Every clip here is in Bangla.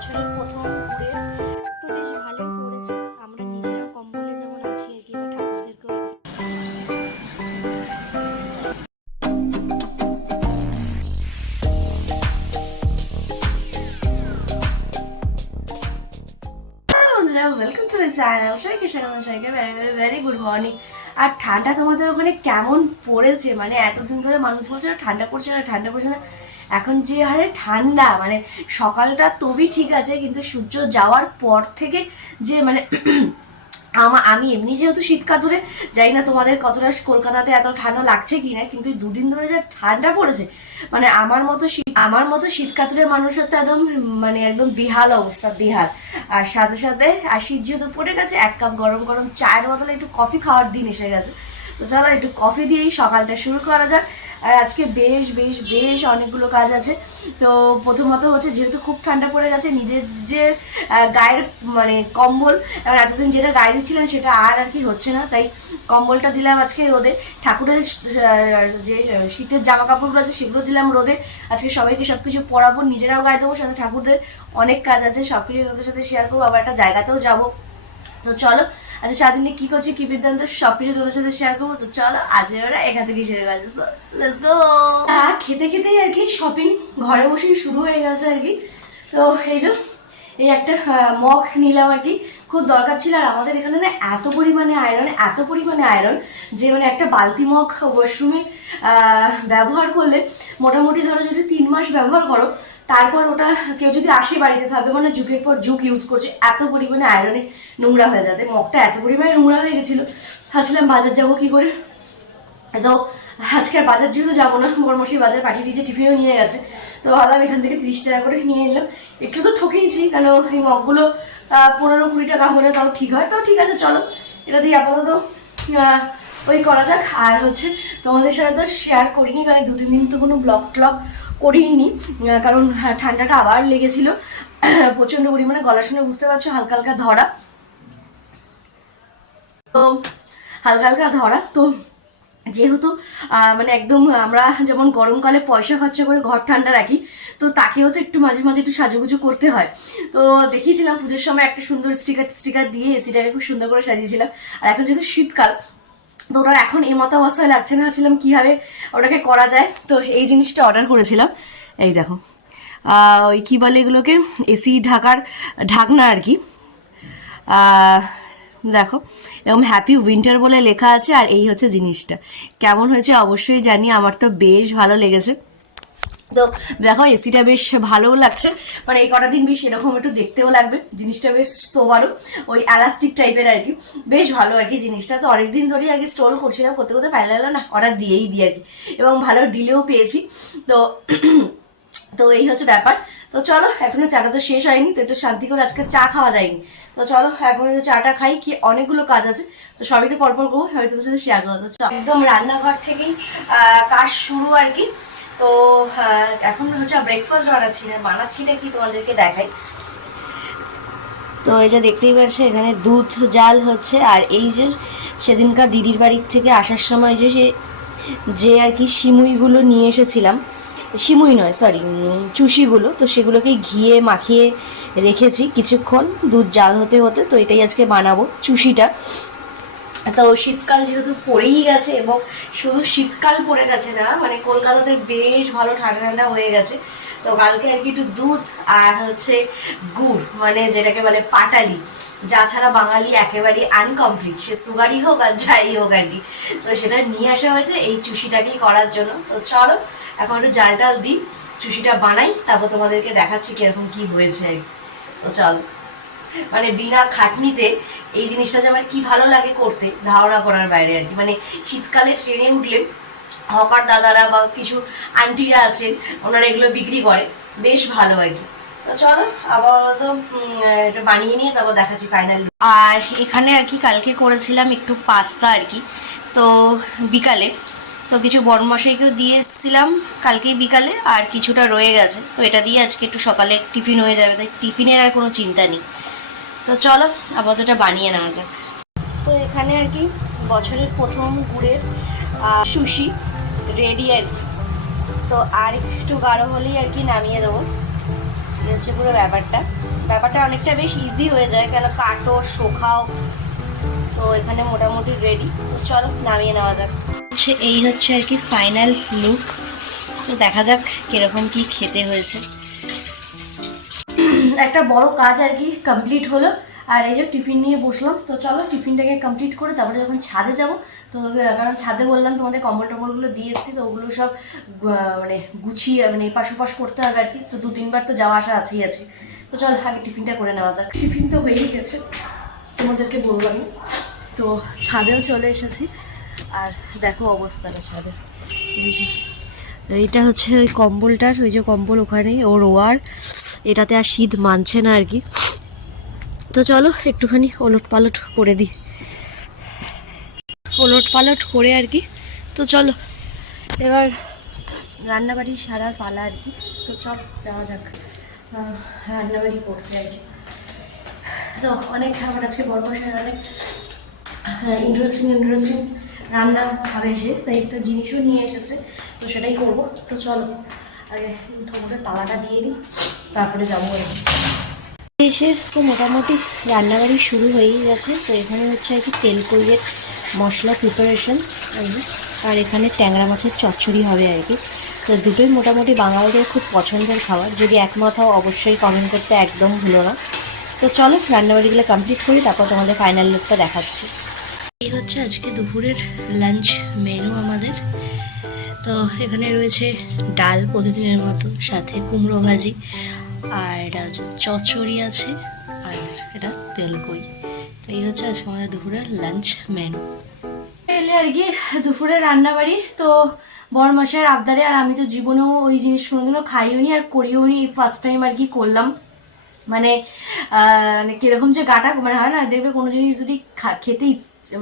বছরের প্রথম ঘুরে তো বেশ ভালোই পড়েছে। আমরা নিজেরাও কম্বলে যেমন আছি আর কি ওয়েলকাম টু চ্যানেল সবাইকে স্বাগত, সবাইকে very very very good morning আর ঠান্ডা তোমাদের ওখানে কেমন পড়েছে? মানে এতদিন ধরে মানুষ বলছে ঠান্ডা পড়ছে না, ঠান্ডা পড়ছে না। এখন যে হারে ঠান্ডা মানে সকালটা তবই ঠিক আছে, কিন্তু সূর্য যাওয়ার পর থেকে যে মানে আমা, আমি এমনি যেহেতু শীতকাল কাতুরে জানি না তোমাদের কতটা কলকাতাতে এত ঠান্ডা লাগছে কিনা, কিন্তু দুদিন ধরে যা ঠান্ডা পড়েছে মানে আমার মতো শীত আমার মতো শীত কাতুরে মানুষের তো একদম মানে একদম বিহাল অবস্থা, বিহাল। আর সাথে সাথে আর শীত যেহেতু পড়ে গেছে, এক কাপ গরম গরম চায়ের বদলে একটু কফি খাওয়ার দিন এসে গেছে। তো চলো একটু কফি দিয়েই সকালটা শুরু করা যাক। আর আজকে বেশ বেশ বেশ অনেকগুলো কাজ আছে। তো প্রথমত হচ্ছে যেহেতু খুব ঠান্ডা পড়ে গেছে, নিজের যে গায়ের মানে কম্বল, এবার এতদিন যেটা গায়ে দিচ্ছিলাম সেটা আর আর কি হচ্ছে না। তাই কম্বলটা দিলাম আজকে রোদে। ঠাকুরের যে, শীতের জামা কাপড়গুলো আছে সেগুলো দিলাম রোদে। আজকে সবাইকে সব কিছু পরাবো, নিজেরাও গায়ে দেবো, সাথে ঠাকুরদের অনেক কাজ আছে। সবকিছু ওদের সাথে শেয়ার করব, আবার একটা জায়গাতেও যাব। তো চলো আচ্ছা সারাদিনে কি করছি কি বিদ্যান্ত সবকিছু তোদের সাথে শেয়ার করব, তো চলো আজ ওরা এখান থেকে সেরে গেছে লেটস গো খেতে খেতেই আর কি শপিং ঘরে বসেই শুরু হয়ে গেছে আর কি। তো এই যে, এই একটা মগ নিলাম আর কি। খুব দরকার ছিল আর আমাদের এখানে না এত পরিমাণে আয়রন এত পরিমাণে আয়রন যে মানে একটা বালতি মগ ওয়াশরুমে ব্যবহার করলে মোটামুটি ধরো যদি তিন মাস ব্যবহার করো তারপর ওটা কেউ যদি আসে বাড়িতে ভাবে মানে যুগের পর যুগ ইউজ করছে, এত পরিমাণে আয়রনে নোংরা হয়ে যাতে মগটা এত পরিমাণে নোংরা হয়ে গেছিল। ভাবছিলাম বাজার যাব কি করে? তো আজকে আর বাজার যেহেতু যাব না বরমশি বাজার পাঠিয়ে দিয়েছে, টিফিনও নিয়ে গেছে। তো ভাবলাম এখান থেকে তিরিশ টাকা করে নিয়ে নিলাম একটু তো ঠকেইছি, কেন এই মগগুলো পনেরো কুড়ি টাকা হলে তাও ঠিক হয়। তাও ঠিক আছে, চলো। এটা দিয়ে আপাতত ওই করা যাক। আর হচ্ছে তোমাদের সাথে তো শেয়ার করিনি কারণ দু তিন দিন তো কোনো ব্লগ ট্লগ করিনি কারণ হ্যাঁ, ঠান্ডাটা আবার লেগেছিল। প্রচণ্ড পরিমাণে গলা শুনে বুঝতে পারছ হালকা হালকা ধরা। তো হালকা হালকা ধরা। তো যেহেতু মানে একদম আমরা যেমন গরমকালে পয়সা খরচা করে ঘর ঠান্ডা রাখি তো তাকেও তো একটু মাঝে মাঝে একটু সাজুগুজু করতে হয়। তো দেখিয়েছিলাম পুজোর সময় একটা সুন্দর স্টিকার স্টিকার দিয়ে এসিটাকে খুব সুন্দর করে সাজিয়েছিলাম। আর এখন যেহেতু শীতকাল তো ওরা এখন এই মতো অবস্থায় লাগছে না ছিলাম কীভাবে ওটাকে করা যায়। তো এই জিনিসটা অর্ডার করেছিলাম। এই দেখো। ওই কী বলে এগুলোকে? এসি, ঢাকার, ঢাকনা আর কি। দেখো। এরকম হ্যাপি উইন্টার বলে লেখা আছে, আর এই হচ্ছে জিনিসটা। কেমন হয়েছে অবশ্যই জানি, আমার তো বেশ ভালো লেগেছে। তো দেখো, এসিটা বেশ ভালোও লাগছে। মানে এই কটা দিন বেশ এরকম একটু দেখতেও লাগবে। জিনিসটা বেশ সোবারও, ওই এলাস্টিক টাইপের আর কি। বেশ ভালো আর কি জিনিসটা। তো অনেকদিন ধরেই আর কি স্টোল করছিলাম। করতে করতে ফাইনাল হলো না অর্ডার দিয়েই দিই আর কি। এবং ভালো ডিলেও পেয়েছি। তো তো এই হচ্ছে ব্যাপার। তো চলো, এখনও চাটা তো শেষ হয়নি, তো একটু শান্তি করে আজকে চা খাওয়া যায়নি। তো চলো, এখন চাটা খাই, কি অনেকগুলো কাজ আছে। তো সবই তো পরপর করব, সবই তোদের সাথে শেয়ার করব। তো একদম রান্নাঘর থেকেই কাজ শুরু আর কি। তো এখন হচ্ছে ব্রেকফাস্ট বানাচ্ছি না বানাচ্ছিটা কি তোমাদেরকে দেখাই। তো এই যে দেখতেই পাচ্ছ, এখানে দুধ, জাল হচ্ছে, আর এই যে সেদিনকার দিদির বাড়ির থেকে আসার সময় যে সে, যে আর কি সিমুইগুলো নিয়ে এসেছিলাম, সিমুই নয় সরি চুষিগুলো, তো সেগুলোকে ঘিয়ে মাখিয়ে রেখেছি কিছুক্ষণ, দুধ জাল হতে হতে, তো এটাই আজকে বানাবো, চুষিটা। তো শীতকাল যেহেতু পড়েই গেছে এবং শুধু শীতকাল পড়ে গেছে না মানে কলকাতাতে বেশ ভালো ঠান্ডা ঠান্ডা হয়ে গেছে। তো কালকে আর কি একটু দুধ আর হচ্ছে গুড় মানে যেটাকে বলে পাটালি, যা ছাড়া বাঙালি একেবারে আনকমপ্লিট সে সুগারই হোক আর যাই হোক আর কি। তো সেটা নিয়ে আসা হয়েছে এই চুষিটাকেই করার জন্য। তো চলো, এখন একটু জাল টাল দিই, চুষিটা বানাই, তারপর তোমাদেরকে দেখাচ্ছি কীরকম কি হয়েছে। আর কি। তো চলো। মানে বিনা খাটনিতে এই জিনিসটা যে আমার কি ভালো লাগে করতে, ধারণা করার বাইরে আর কি। মানে শীতকালে ট্রেনে উঠলে হকার দাদারা বা কিছু আন্টিরা আছেন, ওনারা এগুলো বিক্রি করে। বেশ ভালো আর কি। তো চলো, আপাতত এটা বানিয়ে নিয়ে তারপর দেখাচ্ছি ফাইনাল আর এখানে আর কি কালকে করেছিলাম একটু পাস্তা আর কি। তো বিকালে, তো কিছু বরমশাইকেও দিয়ে এসেছিলাম কালকে বিকালে, আর কিছুটা রয়ে গেছে। তো এটা দিয়ে আজকে একটু সকালে টিফিন হয়ে যাবে, তাই টিফিনের আর কোনো চিন্তা নেই। তো চলো আপাতত বানিয়ে নেওয়া যাক। তো এখানে আর কি বছরের প্রথম গুড়ের সুশি রেডি আর কি। তো আর একটু গাঢ় হলেই আর কি নামিয়ে দেবো। হচ্ছে পুরো ব্যাপারটা। ব্যাপারটা অনেকটা বেশ ইজি হয়ে যায় কেন কাটো শোখাও তো এখানে মোটামুটি রেডি তো চলো নামিয়ে নেওয়া যাক। হচ্ছে এই হচ্ছে আর কি ফাইনাল লুক তো দেখা যাক কীরকম কি খেতে হয়েছে। একটা বড় কাজ আর কি কমপ্লিট হলো। আর এই যে টিফিন নিয়ে বসলাম। তো চলো টিফিনটাকে কমপ্লিট করে তারপরে যখন ছাদে যাব, তো কারণ ছাদে বললাম তোমাদের কম্বল টম্বলগুলো দিয়ে এসেছি, তো ওগুলো সব মানে গুছিয়ে মানে এপাশ ওপাশ করতে হবে আর কি। তো দু তিনবার তো যাওয়া আসা আছেই আছে। তো চল আগে টিফিনটা করে নেওয়া যাক। টিফিন তো হয়েই গেছে, তোমাদেরকে বললাম তো ছাদেও চলে এসেছি। আর দেখো অবস্থাটা ছাদের এই যে, এইটা হচ্ছে ওই কম্বলটার, ওই যে কম্বল ওখানেই, ওর ওয়ার। এটাতে আর শীত মানছে না আর কি। তো চলো, একটুখানি ওলট পালট করে দিই। ওলট পালট করে আর কি। তো চলো, এবার রান্নাবাড়ি সারার পালা আর কি। তো চল, যাওয়া যাক। রান্নাবাড়ি করতে আর কি। তো অনেক, আমার আজকে মশাই অনেক ইন্টারেস্টিং ইন্টারেস্টিং রান্না খাবে সে। তাই একটা জিনিসও নিয়ে এসেছে। তো সেটাই করব। তো চলো, আগে ঢোকটা তালাটা দিয়ে দিই। তারপরে যাব এসে তো মোটামুটি রান্নাবাড়ি শুরু হয়েই গেছে। তো এখানে হচ্ছে আর কি তেল কইয়ের মশলা প্রিপারেশন আর এখানে ট্যাংরা মাছের চচ্চড়ি হবে আর কি। তো দুটোই মোটামুটি বাঙালিদের খুব পছন্দের খাবার। যদি একমত হও, অবশ্যই কমেন্ট করতে একদম ভুলো না। তো চলো রান্নাবাড়িগুলো কমপ্লিট করি, তারপর তোমাদের ফাইনাল লুকটা দেখাচ্ছি। এই হচ্ছে আজকে দুপুরের লাঞ্চ মেনু আমাদের। তো এখানে রয়েছে ডাল প্রতিদিনের মতো, সাথে কুমড়ো ভাজি, আর এটা হচ্ছে চচ্চড়ি আছে, আর এটা তেলকই। তো এই হচ্ছে আজকে আমাদের দুপুরের লাঞ্চ মেনু এলে আর কি দুপুরে রান্নাবাড়ি। তো বরমশাইয়ের আবদারে আর আমি তো জীবনেও ওই জিনিস কোনোদিনও খাইও নি আর করিও নি ফার্স্ট টাইম আর কি করলাম। মানে মানে কীরকম যে গাটা মানে হয় না, দেখবে কোনো জিনিস যদি খেতে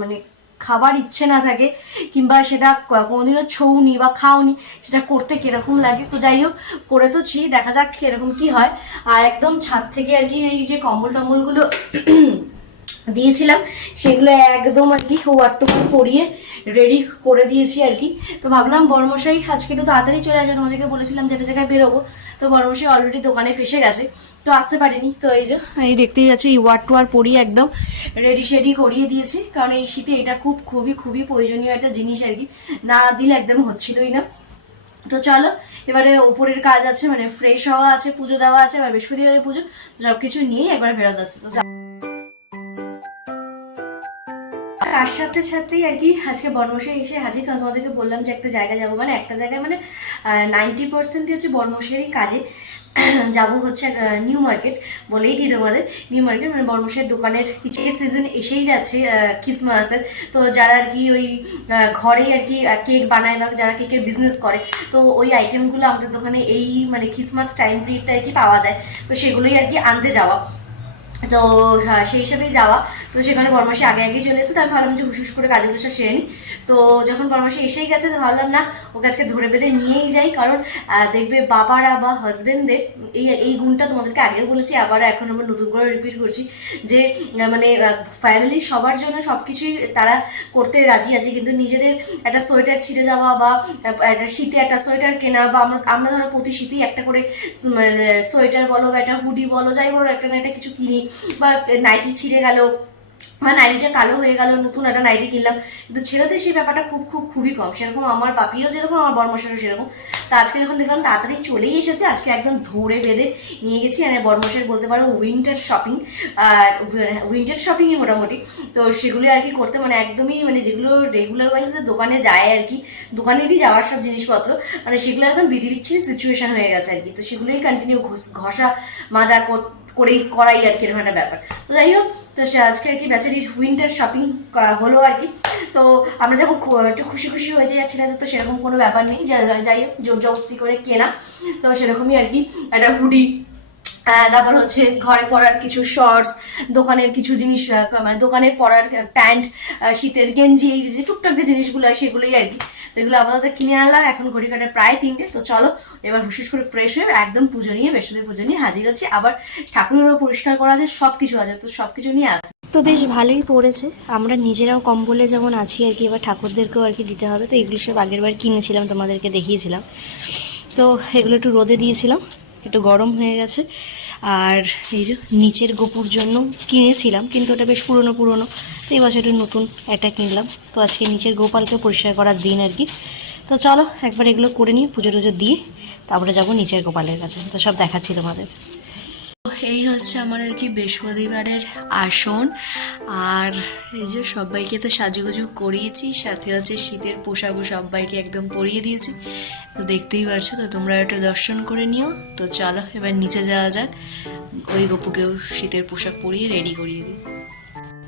মানে খাবার ইচ্ছে না থাকে, কিংবা সেটা কোনোদিনও ছৌনি বা খাওনি, সেটা করতে কীরকম লাগে? তো যাই হোক, করে তো ছি, দেখা যাক কীরকম কি হয়। আর একদম ছাদ থেকে আর কি এই যে কম্বল টম্বলগুলো দিয়েছিলাম, সেগুলো একদম আর কি ওয়ার টুকুর পরিয়ে রেডি করে দিয়েছি আর কি। তো ভাবলাম বড়মশাই আজকে একটু তাড়াতাড়ি চলে আসবেন আমাদেরকে বলেছিলাম যেটা জায়গায় বেরোবো। তো বড়মশাই অলরেডি দোকানে ফেসে গেছে। তো আসতে পারিনি। তো এই যে, এই দেখতেই যাচ্ছে এই ওয়ার টুয়ার পরিয়ে একদম রেডি শেডি করিয়ে দিয়েছি। কারণ এই শীতে এটা খুব, খুবই খুবই প্রয়োজনীয় একটা জিনিস আর কি। না দিলে একদম হচ্ছিলই না। তো চলো, এবারে ওপরের কাজ আছে মানে ফ্রেশ হওয়া আছে, পুজো দেওয়া আছে, এবার বৃহস্পতিবারের পুজো সব কিছু নিয়ে একবার ফেরত আসছে তো তার সাথে সাথেই আর কি, আজকে বর্মশাই এসে হাজির। কারণ তোমাদেরকে বললাম যে একটা জায়গা যাব। মানে একটা জায়গায় মানে নাইনটি পার্সেন্টই হচ্ছে বর্মশাইয়েরই কাজে। যাব হচ্ছে নিউ মার্কেট বলেই দিতে পারে নিউ মার্কেট মানে বর্মশের দোকানের কিছু সিজন এসেই যাচ্ছে ক্রিসমাসের তো যারা আর কি ওই ঘরে আর কি কেক বানায় বা যারা কেকের বিজনেস করে, তো ওই আইটেমগুলো আমাদের দোকানে এই মানে ক্রিসমাস টাইম পিরিয়ডটা আর কি পাওয়া যায়। তো সেগুলোই আর কি আনতে যাওয়া। তো সেই হিসাবেই যাওয়া। তো সেখানে বর্মাসে আগে আগে চলে এসেছে তো আমি ভাবলাম যে হুসুস করে কাজগুলো সব সেরে নিই। তো যখন বর্মাসে এসেই গেছে, তো ভাবলাম, না, ওকে আজকে ধরে বেঁধে নিয়েই যাই, কারণ দেখবে বাবারা বা হাজবেন্ডদের এই এই গুণটা তোমাদেরকে আগেও বলেছি আবার এখন আমরা নতুন করে রিপিট করছি যে মানে ফ্যামিলির সবার জন্য সব কিছুই তারা করতে রাজি আছে, কিন্তু নিজেদের একটা সোয়েটার ছিঁড়ে যাওয়া বা একটা শীতে একটা সোয়েটার কেনা বা আমরা আমরা ধরো প্রতি শীতেই একটা করে সোয়েটার বলো বা একটা হুডি বলো, যাই বলো, একটা না একটা কিছু কিনি বা নাইটি ছিঁড়ে গেল, বা নাইটিটা কালো হয়ে গেল, নতুন একটা নাইটি কিনলাম। কিন্তু ছেলেদের সেই ব্যাপারটা খুব খুব, খুবই কম। সেরকম আমার বাপিরও যেরকম, আমার বর্মশারও সেরকম। তো আজকে যখন দেখলাম, তাড়াতাড়ি চলেই এসেছে। আজকে একদম ধরে বেঁধে নিয়ে গেছি। আর বর্মশার বলতে পারো উইন্টার শপিং আর উইন্টার শপিংই মোটামুটি। তো সেগুলো আর কি করতে মানে একদমই মানে যেগুলো রেগুলার ওয়াইজ দোকানে যায় আর কি। দোকানেরই যাওয়ার সব জিনিসপত্র। মানে সেগুলো একদম বিধি বিচ্ছিরি সিচুয়েশন হয়ে গেছে আর কি। তো সেগুলোই কন্টিনিউ ঘষা মাজা করেই, করাই আর কি, এরকম একটা ব্যাপার। তো যাই হোক, তো সে আজকে আর কি বেচারির উইন্টার শপিং হলো আর কি। তো আমরা যখন একটু খুশি খুশি হয়ে যাই ছেলেদের তো সেরকম কোনো ব্যাপার নেই। যাই হোক, জোর জবস্তি করে কেনা। তো সেরকমই আর কি, একটা হুডি তারপর হচ্ছে ঘরে পরার কিছু শর্টস দোকানের কিছু জিনিস মানে দোকানের পরার প্যান্ট শীতের গেঞ্জি, এই যে টুকটাক যে জিনিসগুলো হয়, সেগুলোই আর কি। এগুলো আপাতত কিনে আনলাম, এখন ঘড়ি কাটে প্রায় তিনটে। তো চলো, এবার হুশিস করে ফ্রেশ হয়ে একদম পুজো নিয়ে বৃহস্পতি পুজো নিয়ে হাজির হচ্ছে। আবার ঠাকুরেরও পরিষ্কার করা আছে সব কিছু আছে, তো সব কিছু নিয়ে আসে তো বেশ ভালোই পড়েছে। আমরা নিজেরাও কম্বলে যেমন আছি আর কি, এবার ঠাকুরদেরকেও আর কি দিতে হবে। তো এগুলো সব আগের বার কিনেছিলাম, তোমাদেরকে দেখিয়েছিলাম। তো এগুলো একটু রোদে দিয়েছিলাম, একটু গরম হয়ে গেছে। আর এই যে নিচের গোপুর জন্য কিনেছিলাম, কিন্তু ওটা বেশ পুরনো পুরনো। তো এই বছর নতুন একটা কিনলাম। তো আজকে নিচের গোপালকে পরিষ্কার করার দিন আর কি। তো চলো একবার এগুলো করে নিয়ে পুজো টুজো দিয়ে, তারপরে যাব নিচের গোপালের কাছে। তো সব দেখাচ্ছি তোমাদের। এই হচ্ছে আমার আর কি বৃহস্পতিবারের আসন। আর এই যে সবাইকে তো সাজুগুজু করিয়েছি, সাথে হচ্ছে শীতের পোশাকও সবাইকে একদম পরিয়ে দিয়েছি। তো দেখতেই পারছ, তো তোমরা একটু দর্শন করে নিও। তো চলো, এবার নিচে যাওয়া যাক। ওই গপুকেও শীতের পোশাক পরিয়ে রেডি করিয়ে দিই।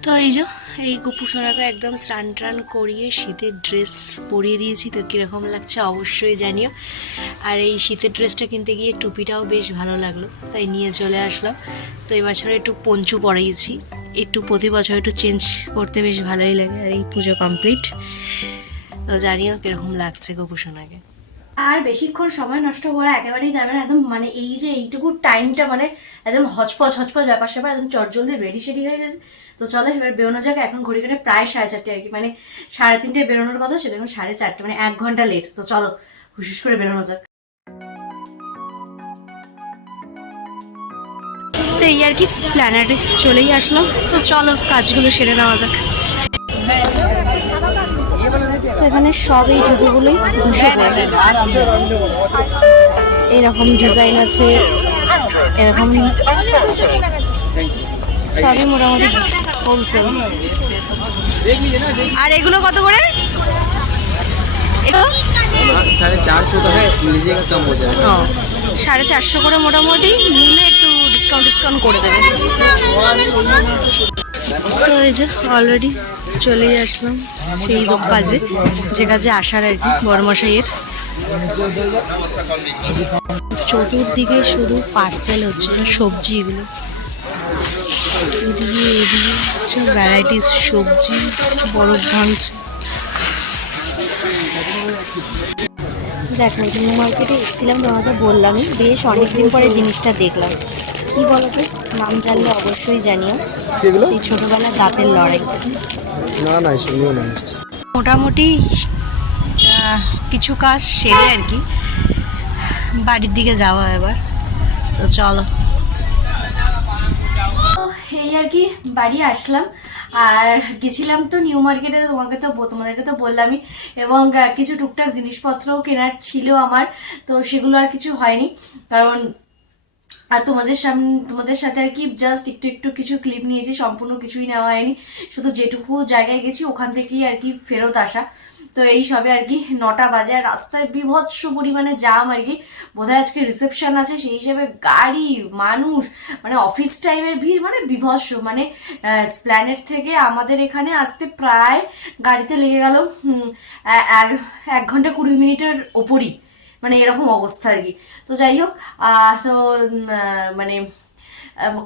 তো এই যে, এই গপু সোনাকে একদম স্নান টান করিয়ে শীতের ড্রেস পরিয়ে দিয়েছি, তো কীরকম লাগছে অবশ্যই জানিও। আর এই শীতের ড্রেসটা কিনতে গিয়ে টুপিটাও বেশ ভালো লাগল, তাই নিয়ে চলে আসলাম। তো এই বছর একটু পঞ্চু পরাইছি একটু প্রতি বছর একটু চেঞ্জ করতে বেশ ভালোই লাগে, আর এই পুজো কমপ্লিট তো জানিও কীরকম লাগছে গপু সোনাকে। আর বেশিক্ষণ সময় নষ্ট করা একেবারেই যাবে না, একদম মানে এই যে এইটুকু টাইমটা মানে একদম হচপচ হচপচ ব্যাপার স্যাপার, একদম চটজলদি রেডি সেডি হয়ে গেছে। তো চলো এবার বেরোনো যাক, এখন ঘড়ি কাটে প্রায় সাড়ে চারটে আর কি মানে সাড়ে তিনটে বেরোনোর কথা, সেটা এখন সাড়ে চারটে মানে এক ঘণ্টা লেট তো চলো হুশিস করে বেরোনো যাক। তো এই আর কি প্ল্যানেটে চলেই আসলাম। তো চলো কাজগুলো সেরে নেওয়া যাক। তো এখানে সব এই জুতোগুলোই দুশো এরকম ডিজাইন আছে এরকম সবই মোটামুটি হোলসেল আর এগুলো কত করে? সাড়ে চারশো করে মোটামুটি নিলে একটু ডিসকাউন্ট ডিসকাউন্ট করে দেবে। তো এই যে অলরেডি চলেই আসলাম সেই লোক কাজে যে কাজে আসার আর কি বড়মশাইয়ের চতুর্দিকে শুধু পার্সেল হচ্ছে সবজি এগুলো। এদিকে এদিকে ভ্যারাইটিস সবজি বরফ ভাঙছে দেখো নিউ মার্কেটে এসেছিলাম তোমাকে বললামই বেশ অনেকদিন পরে জিনিসটা দেখলাম। কি বলতো? নাম জানলে অবশ্যই জানিও। এগুলো? সেই ছোটবেলার দাঁতের লড়াই। না না এসব নিও না মোটামুটি আহ, কিছু কাজ সেরে আর কি। বাড়ির দিকে যাওয়া এবার। তো চলো। তো এই আর কি বাড়ি আসলাম। আর গেছিলাম তো নিউ মার্কেটে তোমাকে তো তোমাদেরকে তো বললামই। এবং কিছু টুকটাক জিনিসপত্রও কেনার ছিল আমার। তো সেগুলো আর কিছু হয়নি। কারণ আর তোমাদের সামনে তোমাদের সাথে আর কি জাস্ট একটু একটু কিছু ক্লিপ নিয়েছি, সম্পূর্ণ কিছুই নেওয়া হয়নি। শুধু যেটুকু জায়গায় গেছি, ওখান থেকেই আর কি ফেরত আসা। তো এই সবে আর কি নটা বাজে, আর রাস্তায় বিভৎস পরিমাণে জাম আর কি। বোধহয় আজকে রিসেপশন আছে, সেই হিসাবে গাড়ি, মানুষ মানে অফিস টাইমের ভিড় মানে বিভৎস। মানে স্প্ল্যানেট থেকে আমাদের এখানে আসতে প্রায় গাড়িতে লেগে গেল এক- এক ঘণ্টা কুড়ি মিনিটের ওপরই। মানে এরকম অবস্থা আর কি। তো যাই হোক তো মানে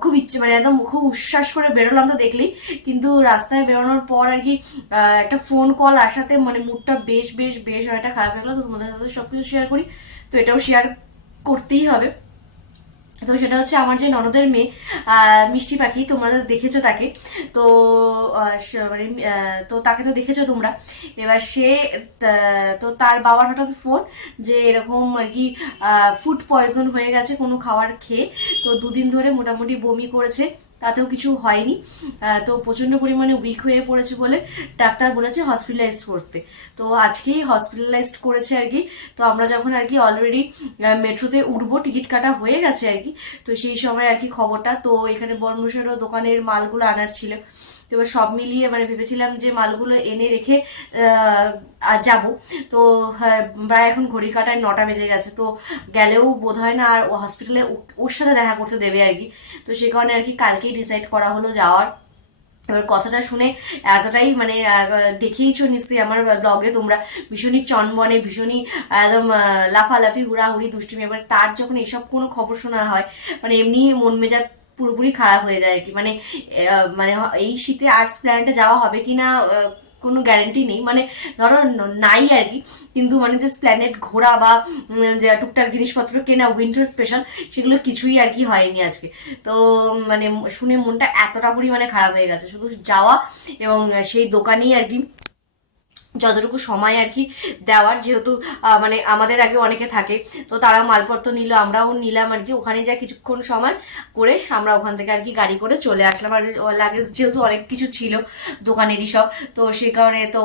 খুব ইচ্ছে মানে একদম খুব উচ্ছ্বাস করে বেরোলাম তো দেখলি কিন্তু রাস্তায় বেরোনোর পর আর কি একটা ফোন কল আসাতে মানে মুডটা বেশ বেশ বেশ একটা খারাপ লাগল তো তোমাদের সাথে সব কিছু শেয়ার করি। তো এটাও শেয়ার করতেই হবে। তো সেটা হচ্ছে আমার যে ননদের মেয়ে মিষ্টি পাখি, তোমরা তো দেখেছ তাকে। তো মানে তো তাকে তো দেখেছ তোমরা। এবার সে, তা- তো তার বাবার হঠাৎ ফোন যে এরকম আর কি ফুড পয়জন হয়ে গেছে কোনো খাবার খেয়ে। তো দুদিন ধরে মোটামুটি বমি করেছে। তাতেও কিছু হয়নি। তো প্রচণ্ড পরিমাণে উইক হয়ে পড়েছে বলে ডাক্তার বলেছে হসপিটালাইজ করতে। তো আজকেই হসপিটালাইজড করেছে আর কি। তো আমরা যখন আর কি অলরেডি মেট্রোতে উঠবো, টিকিট কাটা হয়ে গেছে আর কি। তো সেই সময় আর কি খবরটা, তো এখানে বর্মসেরও দোকানের মালগুলো আনার ছিল। এবার সব মিলিয়ে মানে ভেবেছিলাম যে মালগুলো এনে রেখে আর যাব। তো হ্যাঁ, প্রায় এখন ঘড়ি কাটায় নটা বেজে গেছে। তো গেলেও বোধ হয় না আর হসপিটালে ওর সাথে দেখা করতে দেবে আর কি। তো সেই কারণে আর কি কালকেই ডিসাইড করা হলো যাওয়ার। এবার কথাটা শুনে এতটাই মানে দেখেইছো নিশ্চয়ই আমার ব্লগে তোমরা। ভীষণই চনবনে ভীষণই একদম লাফালাফি হুড়াহুড়ি দুষ্টুমি। এবার তার যখন এসব কোনো খবর শোনা হয় মানে এমনি মন মেজাজ পুরোপুরি খারাপ হয়ে যায় আর কি মানে মানে এই শীতে আর্টস প্ল্যান্টে যাওয়া হবে কি না কোনো গ্যারেন্টি নেই। মানে ধরো নাই আর কি কিন্তু মানে যে প্ল্যানেট ঘোরা বা যে টুকটাক জিনিসপত্র কেনা উইন্টার স্পেশাল সেগুলো কিছুই আর কি হয়নি আজকে। তো মানে শুনে মনটা এতটা পরিমাণে খারাপ হয়ে গেছে। শুধু যাওয়া এবং সেই দোকানেই আর কি যতটুকু সময় আর কি দেওয়ার, যেহেতু মানে আমাদের আগে অনেকে থাকে, তো তারাও মালপত্র নিল, আমরাও নিলাম আর কি। ওখানে যা কিছুক্ষণ সময় করে আমরা ওখান থেকে আর কি গাড়ি করে চলে আসলাম। আর লাগেজ যেহেতু অনেক কিছু ছিল দোকানেরই সব, তো সেই কারণে তো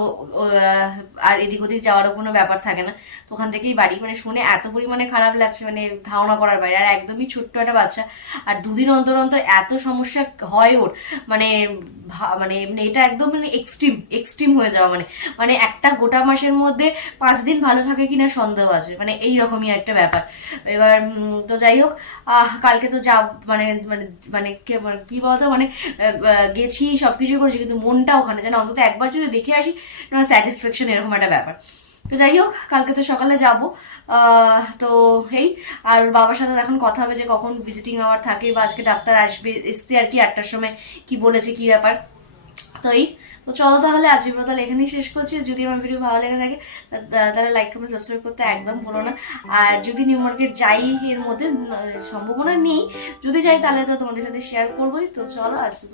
আর এদিক ওদিক যাওয়ারও কোনো ব্যাপার থাকে না। তো ওখান থেকেই বাড়ি মানে শুনে এত পরিমাণে খারাপ লাগছে মানে ধারণা করার বাইরে। আর একদমই ছোট্ট একটা বাচ্চা, আর দুদিন অন্তর অন্তর এত সমস্যা হয় ওর মানে মানে মানে এটা একদম মানে এক্সট্রিম এক্সট্রিম হয়ে যাওয়া মানে। মানে একটা গোটা মাসের মধ্যে পাঁচ দিন ভালো থাকে কিনা সন্দেহ আছে। মানে এই রকমই একটা ব্যাপার। এবার তো যাই হোক আহ, কালকে তো যা মানে মানে মানে কে- মানে কি বলতো মানে গেছি সবকিছু করেছি কিন্তু মনটা ওখানে যেন অন্তত একবার যদি দেখে আসি স্যাটিসফ্যাকশন এরকম একটা ব্যাপার। তো যাই হোক কালকে তো সকালে যাব। তো এই আর বাবার সাথে এখন কথা হবে যে কখন ভিজিটিং আওয়ার থাকে বা আজকে ডাক্তার আসবে এসছে আর কি আটটার সময় কি বলেছে কি ব্যাপার। তো এই তো চলো তাহলে, আজ ভিডিও তাহলে এখানেই শেষ করছি। যদি আমার ভিডিও ভালো লেগে থাকে তাহলে লাইক কমেন্ট সাবস্ক্রাইব করতে একদম ভুলো না। আর যদি নিউ মার্কেট যাই, এর মধ্যে সম্ভাবনা নেই। যদি যাই, তাহলে তো তোমাদের সাথে শেয়ার করবোই। তো চলো আজকে